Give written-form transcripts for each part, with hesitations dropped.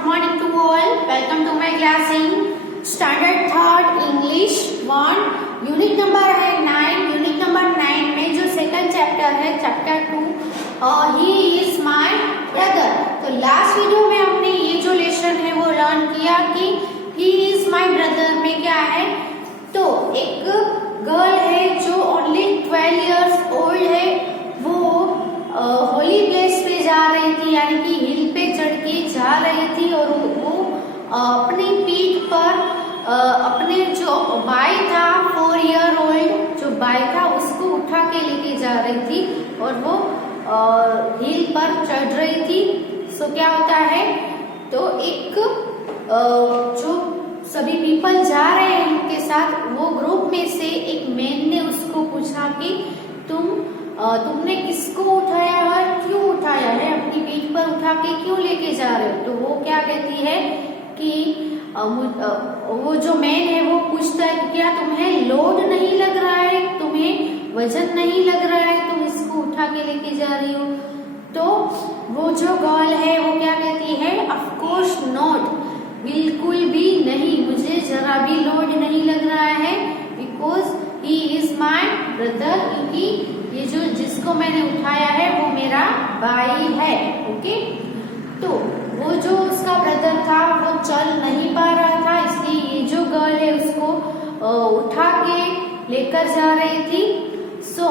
good morning to all. Welcome to my class in Standard 3rd English 1. Unit number है 9. Unit number 9 में जो second chapter है chapter 2 he is my brother. तो last video में हमने ये जो लेसन है वो लर्न किया कि ही इज माय ब्रदर में क्या है. तो एक गर्ल है जो ओनली 12 इयर्स ओल्ड है, वो होली प्लेस पे जा रही थी, यानी कि हिल पे चढ़ के जा रही थी और वो अपनी पीठ पर अपने जो बाई था 4 ईयर ओल्ड जो बाई था उसको उठा के लेके जा रही थी और वो हिल पर चढ़ रही थी. सो क्या होता है, तो एक जो सभी पीपल जा रहे हैं उनके साथ, वो ग्रुप में से एक मैन ने उसको पूछा कि तुमने किसको उठाया है, क्यों उठाया है, अपनी पीठ पर उठा के क्यों लेके जा रहे हो. तो वो क्या कहती है कि वो जो मैन है वो पूछता है कि क्या तुम्हें लोड नहीं लग रहा है, तुम्हें वजन नहीं लग रहा है, तुम इसको उठा के लेके जा रही हो. तो वो जो गर्ल है वो क्या कहती है, ऑफ कोर्स नॉट, बिल्कुल भी नहीं, मुझे जरा भी लोड नहीं लग रहा है, because he is my brother, क्योंकि ये जो जिसको मैंने उठाया है वो मेरा भाई है. ओके, तो वो जो उसका ब्रदर था वो चल नहीं पा रहा था, इसलिए ये जो गर्ल है उसको उठा के लेकर जा रही थी. सो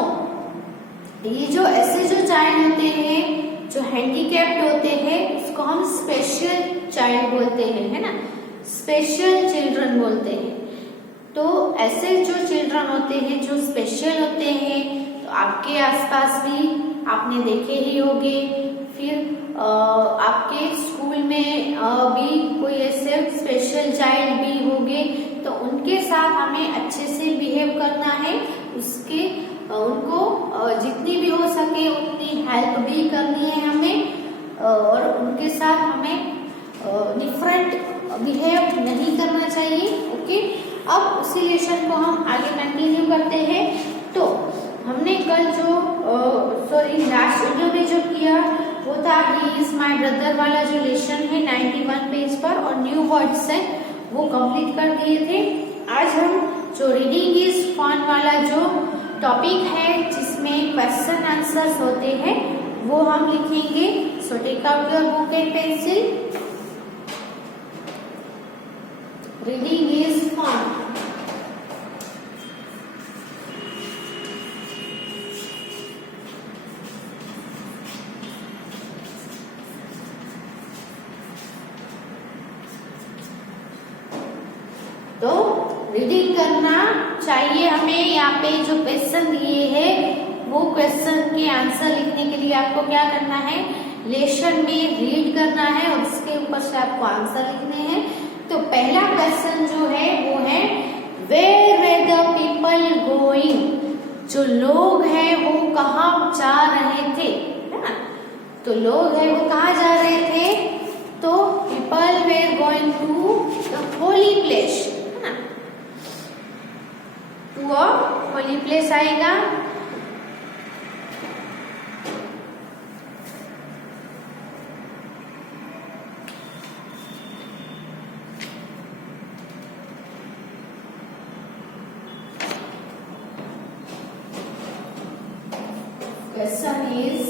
ये जो ऐसे जो चाइल्ड होते हैं जो हैंडीकैप्ड होते हैं उसको हम स्पेशल चाइल्ड बोलते हैं, है ना, स्पेशल चिल्ड्रन बोलते हैं. तो ऐसे जो चिल्ड्रन होते हैं जो स्पेशल होते हैं, तो आपके आसपास भी आपने देखे ही होंगे, फिर आपके स्कूल में भी कोई ऐसे स्पेशल चाइल्ड भी होंगे, तो उनके साथ हमें अच्छे से बिहेव करना है, उनको जितनी भी हो सके उतनी हेल्प भी करनी है हमें, और उनके साथ हमें डिफरेंट बिहेव नहीं करना चाहिए. ओके, अब उसी लेसन को हम आगे कंटिन्यू करते हैं. तो हमने कल जो लास्ट वीडियो में जो किया वो था ही इज माय ब्रदर वाला जो लेसन है 91 पेज पर, और न्यू वर्ड्स है वो कंप्लीट कर दिए थे. आज हम जो रीडिंग इज फन वाला जो टॉपिक है जिसमें क्वेश्चन आंसर्स होते हैं वो हम लिखेंगे. So take out your book and pencil. Reading is fun. तो रीडिंग करना चाहिए हमें. यहाँ पे जो क्वेश्चन दिए हैं वो क्वेश्चन के आंसर लिखने के लिए आपको क्या करना है, लेसन में रीड करना है और उसके ऊपर से आपको आंसर लिखने हैं. तो पहला क्वेश्चन जो है वो है where were the people going, जो लोग हैं वो कहाँ जा रहे थे, है ना. तो लोग हैं वो कहाँ जा रहे थे, तो people were going to the holy place, है ना, टू अ होली प्लेस आएगा. Question is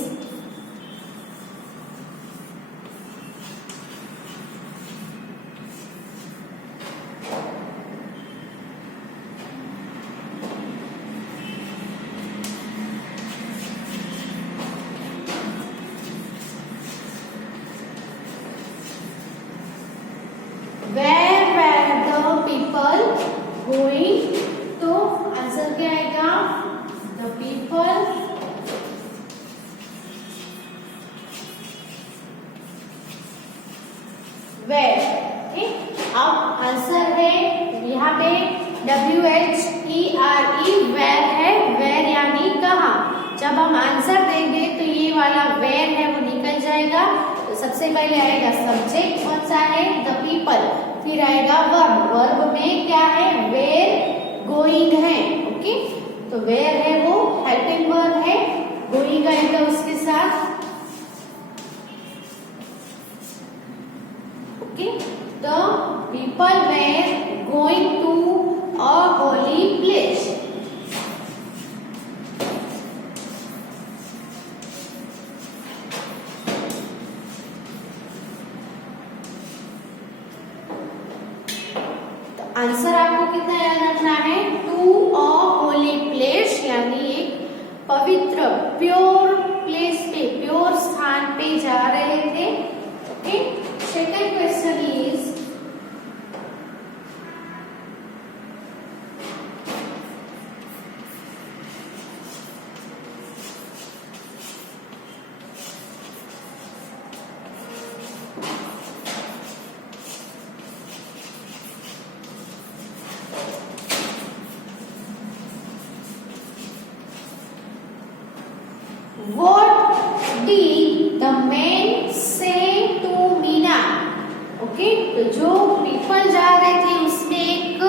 where were the people going. तो आंसर क्या आएगा, the people where. अब आंसर है यहाँ पे WHERE where है, where यानी कहाँ. जब हम आंसर देंगे तो ये वाला where है वो निकल जाएगा. तो सबसे पहले आएगा सब्जेक्ट, कौन सा है, द पीपल, फिर आएगा वर्ब, वर्ब में क्या है, वेयर गोइंग है. ओके, तो वेयर है वो हेल्पिंग वर्ब है, गोइंग आएगा उसके साथ. Okay, the people were going to a holy place. Answer आपको कितना याद रखना है? टू अ होली प्लेस, यानी एक पवित्र प्योर प्लेस पे, प्योर स्थान पे जा रहे थे. Okay, second question is What did the man say to Meena? Okay, तो जो पीपल जा रहे थे उसमें एक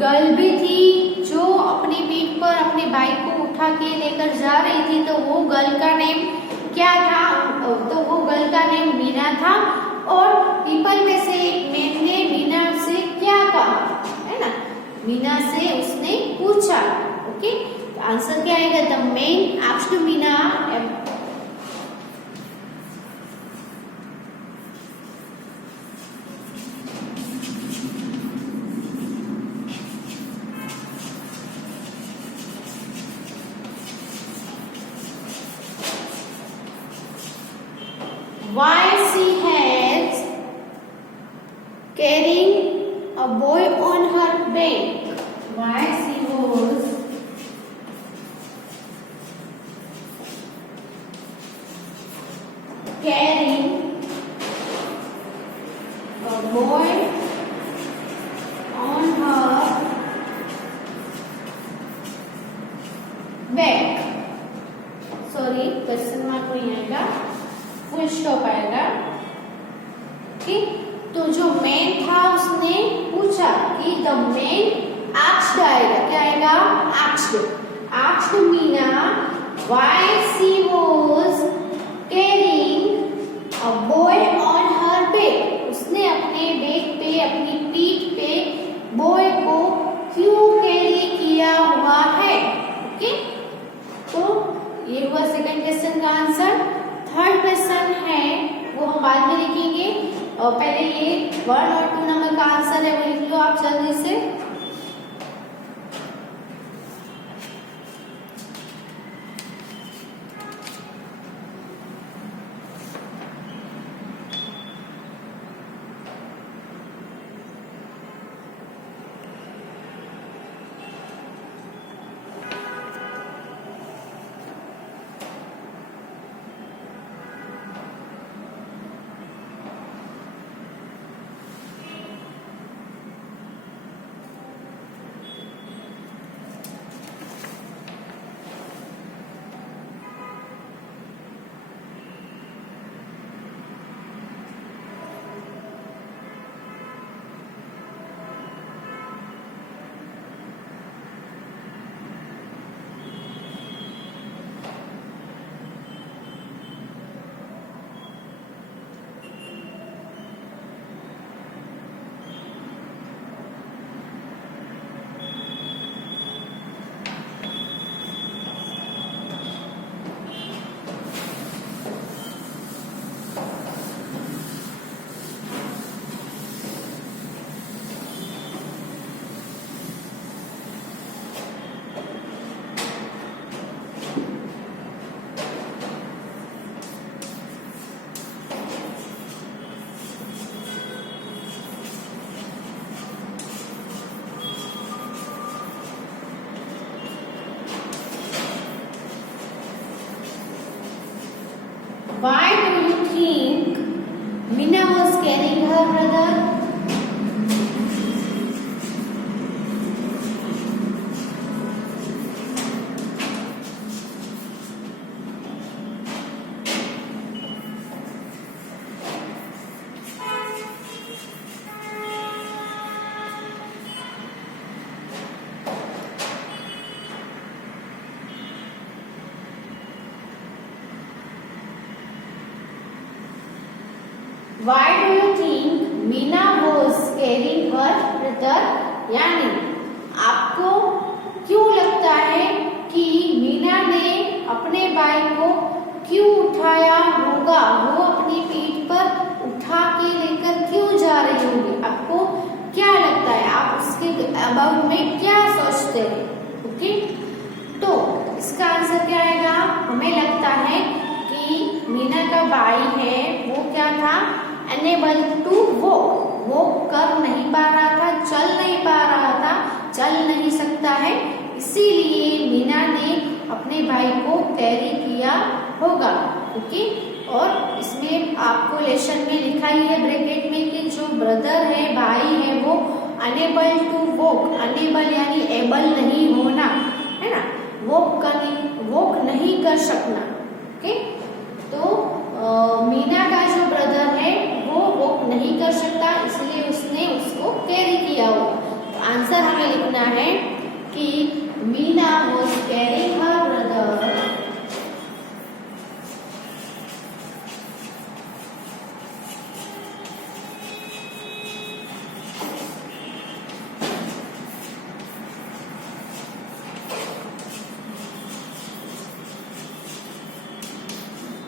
गर्ल भी थी जो अपनी पीठ पर अपने भाई को उठा के लेकर जा रही थी. तो वो गर्ल का नेम क्या था? तो वो गर्ल का नेम मीना था. और पीपल में से एक मैन ने मीना से क्या कहा, है ना? मीना से उसने पूछा. ओके, आंसर क्या आएगा? The man asked Meena why she has carrying a boy on her back. Why she was carrying a boy on her back. Sorry, question mark नहीं आएगा, फुल स्टॉप आएगा. ठीक, तो जो मैन था उसने पूछा कि द मैन आस्क्ड आएगा, क्या आएगा? Asked Meena why she was carrying a boy on her back. उसने अपने बैक पे, अपनी पीठ पे बॉय को क्यों कैरी किया हुआ है. ओके, तो ये हुआ सेकंड क्वेश्चन का आंसर. थर्ड क्वेश्चन है वो हम बाद में लिखेंगे, और पहले ये 1 और 2 नंबर का आंसर है वो लिख लो आप जल्दी से. Why do you think Meena was carrying her brother? Why do you think Meena was carrying her brother, यानी आपको क्यों लगता है कि मीना ने अपने भाई को क्यों उठाया होगा, वो अपनी पीठ पर उठा के लेकर क्यों जा रही होगी, आपको क्या लगता है, आप उसके अबाउट में क्या सोचते हैं? ओके, तो इसका आंसर क्या आएगा? हमें लगता है कि मीना का भाई है वो क्या था, अनेबल टू वॉक, वॉक कर नहीं पा रहा था, चल नहीं पा रहा था, चल नहीं सकता है, इसीलिए मीना ने अपने भाई को कैरी किया होगा। ओके, और इसमें आपको लेसन में लिखा ही है ब्रैकेट में कि जो ब्रदर है, भाई है, वो अनेबल टू वॉक, अनेबल यानी एबल नहीं होना, है ना, वॉक नहीं कर सकना। ओके, तो मीना का जो ब्रदर है वो वॉक नहीं कर सकता, इसलिए उसने उसको कैरी किया होगा। तो आंसर हमें लिखना है कि Meena was carrying her brother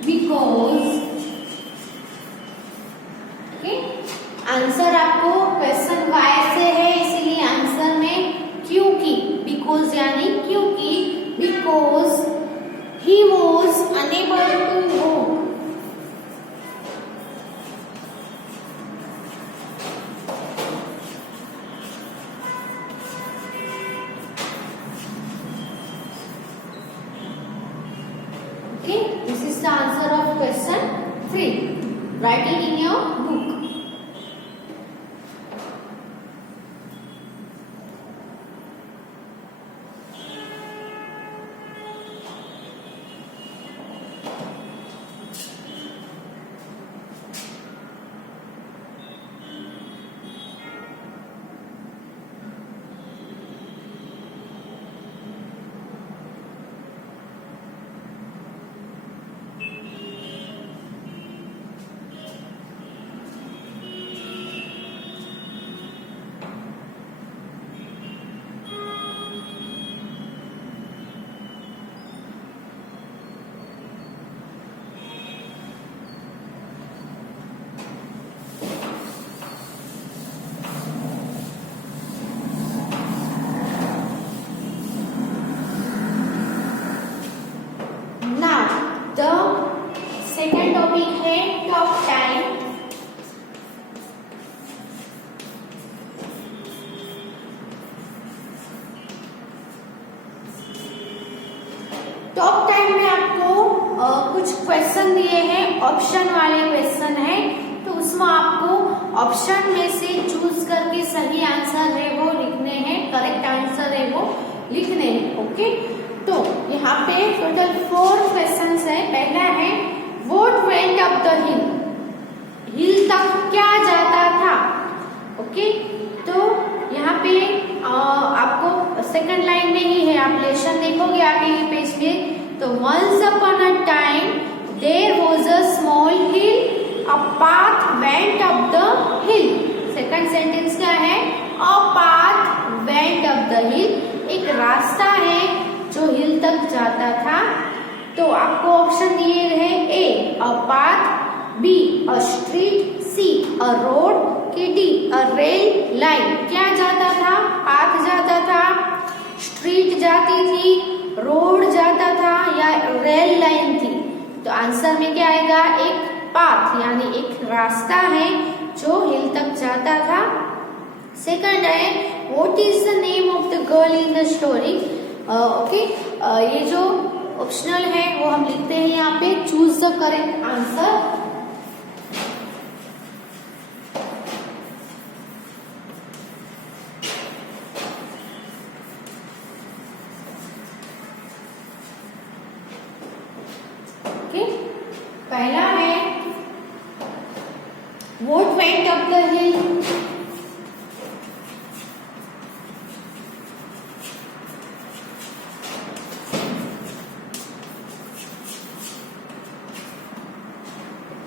because, okay, answer आपको क्वेश्चन वाई से है, इसीलिए आंसर में क्योंकि, बिकॉज यानी क्योंकि, because he was unable to walk, okay, this is the answer of question 3. Write it in your book. Second topic है talk time. Talk time में आपको कुछ क्वेश्चन दिए हैं, ऑप्शन वाले क्वेश्चन है, तो उसमें आपको ऑप्शन में से चूज करके सही आंसर है वो लिखने हैं, करेक्ट आंसर है वो लिखने हैं। ओके, तो यहाँ पे टोटल 4 क्वेश्चंस है। पहला है what went up the hill, hill तक क्या जाता था। ओके, तो यहाँ पे आपको सेकंड लाइन में ही है, आप लेसन देखोगे आगे ही पेज में, तो once upon a time there was a small hill, a path went up the hill. Second sentence क्या है, a path went up the hill, एक रास्ता है जो हिल तक जाता था। तो आपको ऑप्शन दिए हैं, A a path, B a street, C a road, के डी अ रेल लाइन। क्या जाता था, पाथ जाता था, स्ट्रीट जाती थी, रोड जाता था या रेल लाइन थी। तो आंसर में क्या आएगा, एक पाथ यानी एक रास्ता है जो हिल तक जाता था। सेकंड है what is the name of the girl in the story. Okay, ये जो ऑप्शनल है वो हम लिखते हैं यहाँ पे, choose the correct answer. Okay, पहला है व्हाट वेंट अप द हिल,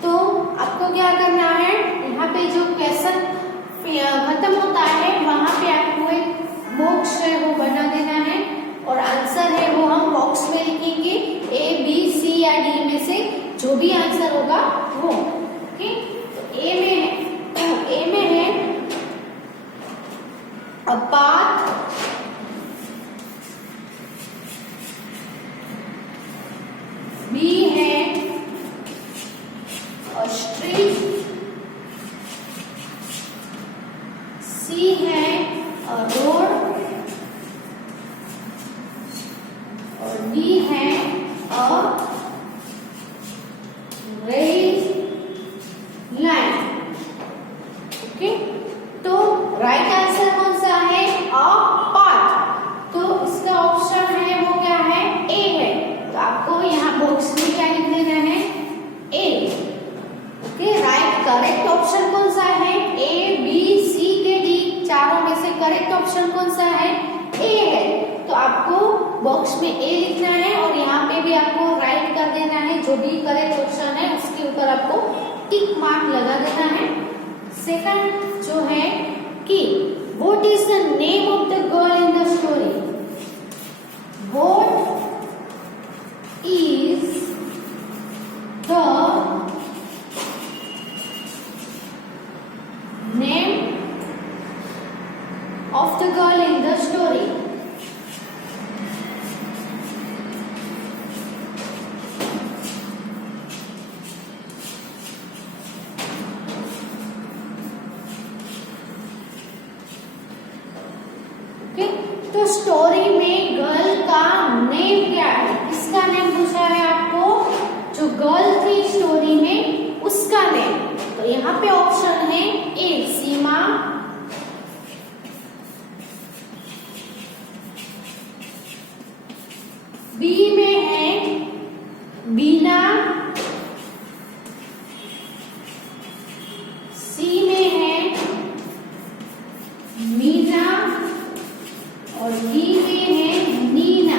तो आपको क्या करना है, यहाँ पे जो क्वेश्चन भी आंसर होगा वो। ओके, तो ए में है a path, बी है a street, सी है a road और डी है a rail line। ओके, तो राइट आंसर कौन सा है? A path. तो इसका ऑप्शन है वो क्या है? ए है। तो आपको यहाँ बॉक्स में क्या लिख देना है? ए। ओके, राइट करेक्ट ऑप्शन कौन सा है? ए, बी, सी के डी चारों में से करेक्ट ऑप्शन कौन सा है? ए है। तो आपको बॉक्स में ए लिखना है और यहाँ पे भी आपको राइट कर देना है। जो भी करेक्ट ऑप्शन है उसके ऊपर आपको टिक मार्क लगा देना है। सेकंड जो है कि what is the name of the girl in the story? What is the name of the girl in the story? तो स्टोरी में गर्ल का नेम क्या है? किसका नेम पूछा है आपको? जो गर्ल थी स्टोरी में उसका नेम। तो यहाँ पे ऑप्शन है ए सीमा, बी में है बीना, सी में है मीना और डी में है नीना।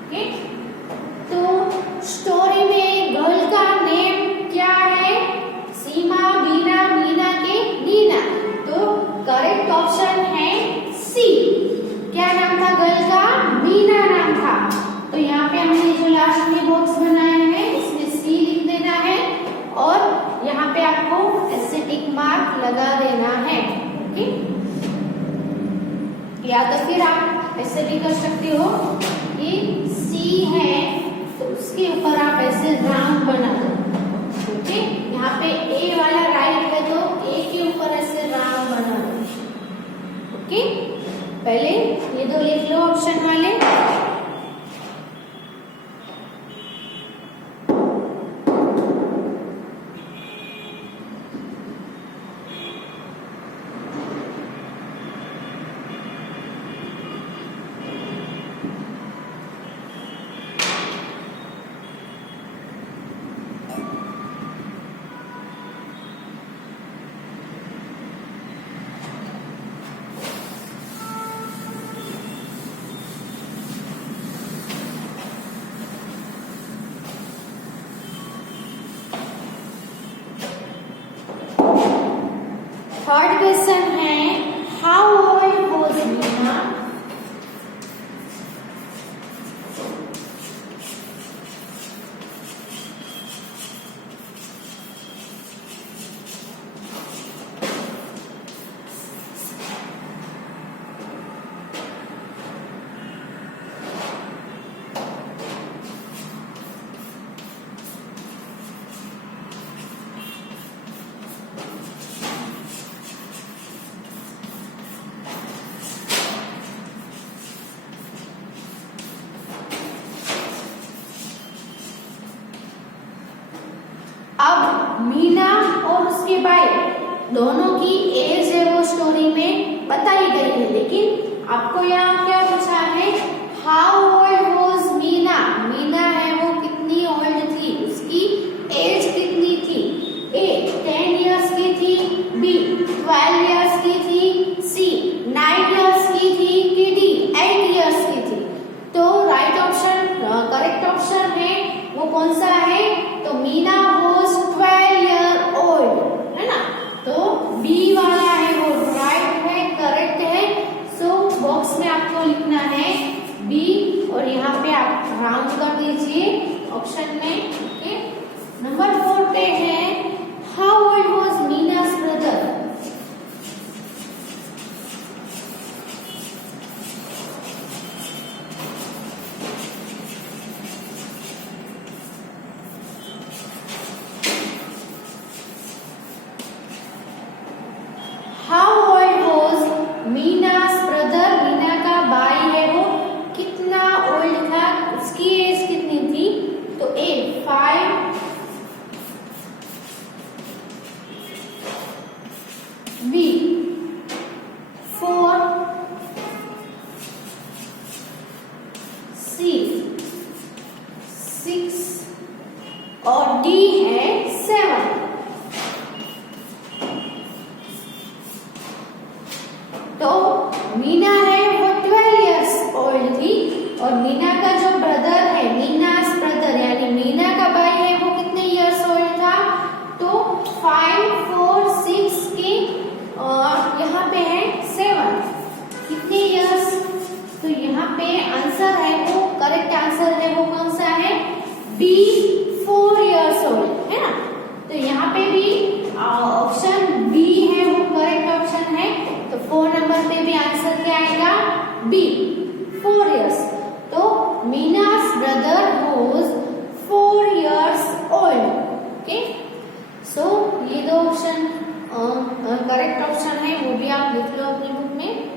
ओके, तो स्टोरी में गर्ल का नेम क्या है? सीमा, बीना, मीना के नीना। तो करेक्ट ऑप्शन है सी। क्या नाम था गर्ल का? मीना नाम था। तो यहाँ पे हमने जो लास्ट में बॉक्स बनाया है इसमें सी लिख देना है और यहाँ पे आपको ऐसे टिक मार्क लगा देना है। ओके, या तो फिर आप ऐसे भी कर सकते हो कि सी है तो उसके ऊपर आप ऐसे राउंड बना दो। ओके, यहाँ पे ए वाला राइट है तो ए के ऊपर ऐसे राउंड बना दो। ओके, पहले ये दो लिख लो ऑप्शन वाले। थर्ड क्वेश्चन है हाउ ओल्ड वाज मीना? अब मीना और उसके भाई दोनों की एज है वो स्टोरी में बताई गई है, लेकिन आपको यहाँ क्या पूछा है? How old was Meena? Meena है वो कितनी ओल्ड थी, उसकी एज कितनी थी? ए 10 इयर्स की थी, बी 12 इयर्स की थी, सी 9 इयर्स की थी कि डी 8 इयर्स की थी? तो राइट ऑप्शन करेक्ट ऑप्शन है वो कौन सा है? तो मीना वाज 12 ईयर ओल्ड, है ना? तो बी वाला है वो राइट है, करेक्ट है। सो बॉक्स में आपको लिखना है बी और यहाँ पे आप राउंड कर दीजिए बी 4, सी 6 और डी है 7। तो मीना है वो 12 इयर्स ओल्ड थी और मीना का जो ब्रदर है, मीनास ब्रदर यानी मीना का भाई है, वो कितने इयर्स ओल्ड था? तो 5, 4, 6 के यहाँ पे है 7। कितने इयर्स? तो यहाँ पे आंसर है वो, करेक्ट आंसर है वो कौन सा है? बी 4 इयर्स ओल्ड, है ना। तो यहाँ पे भी ऑप्शन बी है वो करेक्ट ऑप्शन है। तो 4 नंबर पे भी आंसर क्या आएगा? B 4 years. तो Meena's brother was 4 years old। Okay, so ये दो ऑप्शन करेक्ट ऑप्शन है, वो भी आप लिख लो अपनी बुक में।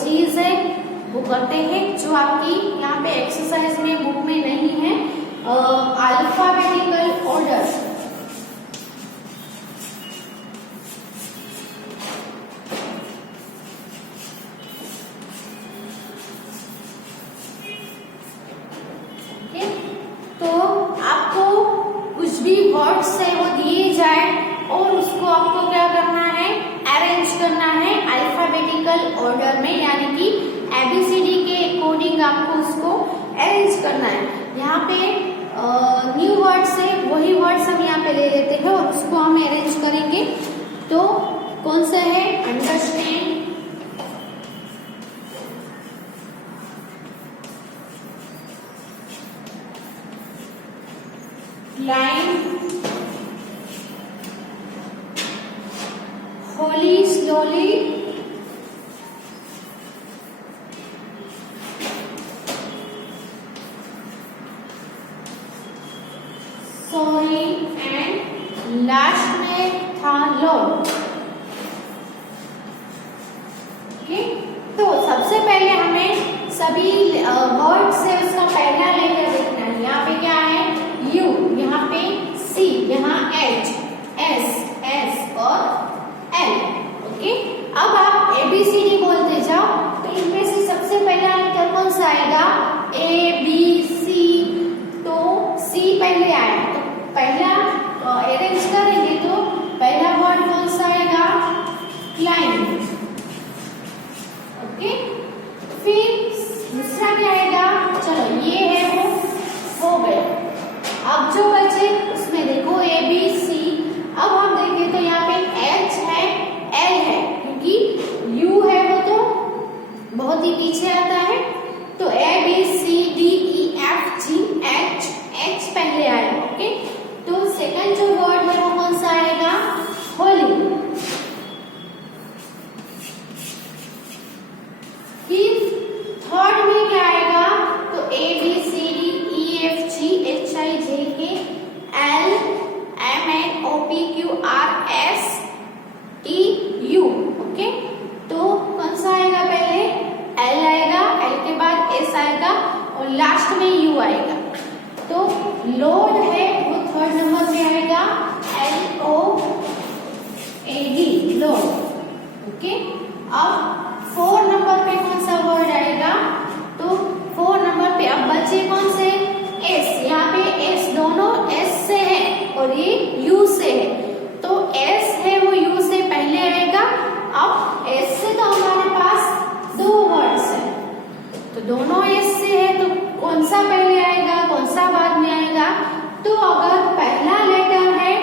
चीज है वो करते हैं जो आपकी यहाँ पे एक्सरसाइज में बुक में नहीं है, अल्फाबेटिकल ऑर्डर। तो आपको कुछ भी वर्ड्स है वो दिए जाए और उसको आपको क्या करना है? अरेंज करना है अल्फाबेटिकल ऑर्डर में, यानी कि एबीसीडी के अकॉर्डिंग आपको उसको अरेंज करना है। यहाँ पे न्यू वर्ड्स है, वही वर्ड्स हम यहाँ पे ले लेते हैं और उसको हम अरेंज करेंगे। तो कौन सा है? Understand, line, Holi, slowly, sorry and last में था लॉर्ड। ओके, तो सबसे पहले हमें सभी वर्ड से उसका पहला लेटर देखना है। यहाँ पे क्या है? यू, यहाँ पे सी, यहाँ एच, एस, एस और एल। ओके, अब आप एबीसीडी बोलते जाओ तो इनमें से सबसे पहला लेटर कौन सा आएगा? A B C. तो सी पहले आया तो पहला अरेंज करेंगे तो पहला वर्ड कौन सा आएगा? क्लाइंब। ओके, फिर दूसरा क्या आएगा? चलो ये है वो हो गया। अब जो बचे उसमें देखो ए बी सी। अब हम देखें तो यहाँ पे एच है, एल है, क्योंकि यू है वो तो बहुत ही पीछे आता है। तो A B C D E F G H, H पहले आएगा। ओके, तो सेकंड जो वर्ड है वो कौन सा आएगा? होली। फिर थर्ड में क्या आएगा? तो A B C D E F G H I J K L M N O P Q R S T U. Okay, तो कौन सा आएगा? पहले एल आएगा, एल के बाद एस आएगा और लास्ट में यू आएगा। तो लोड है वो थर्ड नंबर पे आएगा, L O A D, load. Okay, अब 4 नंबर पे कौन सा वर्ड आएगा? तो दोनों एस से है तो कौन सा पहले आएगा कौन सा बाद में आएगा। तो अगर पहला लेटर है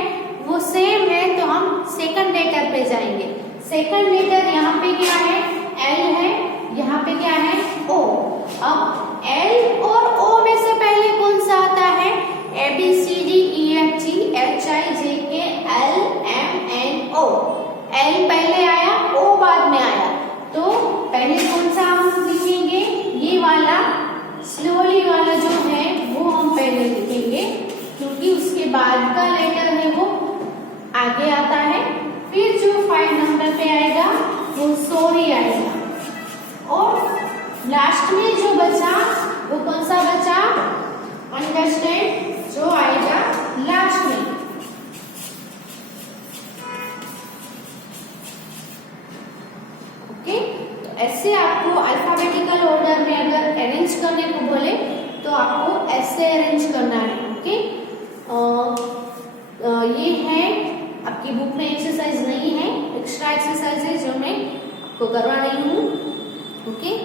वो सेम है तो हम सेकंड लेटर पे जाएंगे। सेकंड लेटर यहाँ पे क्या है, एल है, यहाँ पे क्या है, ओ। अब एल और ओ में से पहले कौन सा आता है, A B C D E F G H I J K L M N O. L पहले आया, ओ बाद में आया, तो पहले कौन सा हम लिखेंगे, ये वाला स्लोली वाला जो है वो हम पहले लिखेंगे, क्योंकि उसके बाद का लेटर है वो आगे आता है। फिर जो 5 नंबर पे आएगा वो सॉरी आएगा। और लास्ट में जो बचा वो कौन सा बचा, अंडरस्टैंड, जो आएगा लास्ट में। ओके, तो ऐसे आपको अल्फाबेटिकल ऑर्डर में अगर अरेंज करने को बोले तो आपको ऐसे अरेंज करना है। ओके, ये है आपकी बुक में, एक्सरसाइज नहीं है, एक्स्ट्रा एक्सरसाइज है जो मैं आपको करवा रही हूँ। ओके।